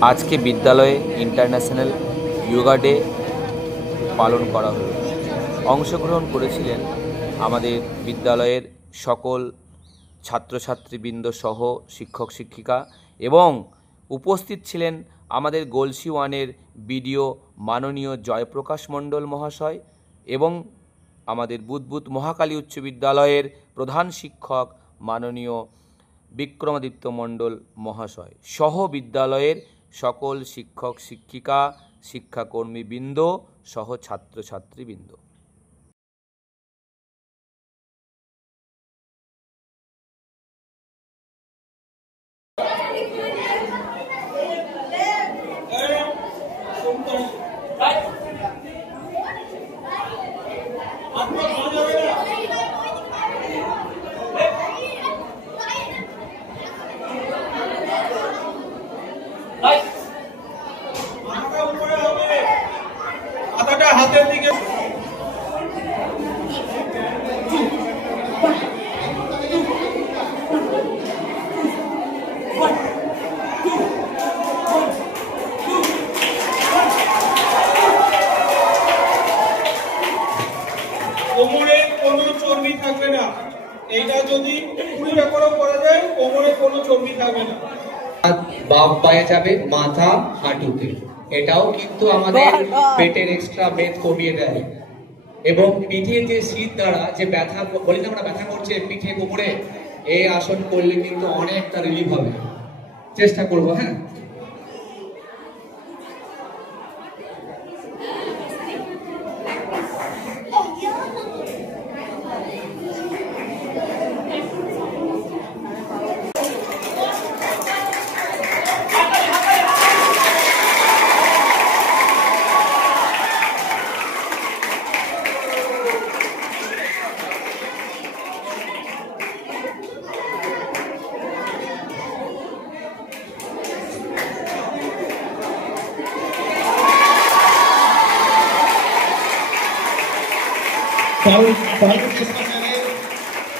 आज के विद्यालय इंटरन्याशनल योगा डे पालन करा हलो। अंशग्रहण करेছিলেন আমাদের বিদ্যালয়ের সকল ছাত্রছাত্রীবৃন্দ সহ শিক্ষক শিক্ষিকা এবং উপস্থিত ছিলেন আমাদের গলসি ওয়ানের বিডিও মাননীয় জয়প্রকাশ মণ্ডল মহাশয় এবং আমাদের বুদবুদ মহাকালী উচ্চ বিদ্যালয়ের প্রধান শিক্ষক মাননীয় বিক্রমাদিত্য মণ্ডল মহাশয় সহ বিদ্যালয়ের সকল শিক্ষক শিক্ষিকা শিক্ষাকর্মীবৃন্দ সহ ছাত্রছাত্রীবৃন্দ। হাতের দিকে কোমরে কোনো চর্বি থাকবে না। এইটা যদি 20টা করে করা যায় কোমরে কোনো চর্বি থাকবে না। বাম পায়ে যাবে মাথা হাঁটুতে। এটাও কিন্তু আমাদের পেটের এক্সট্রা মেদ কমিয়ে দেয় এবং পিঠের যে শীত দ্বারা যে ব্যথা বলি না আমরা ব্যথা করছে পিঠে কোমরে, এই আসন করলে কিন্তু অনেকটা রিলিফ হবে। চেষ্টা করবো, হ্যাঁ।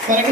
Para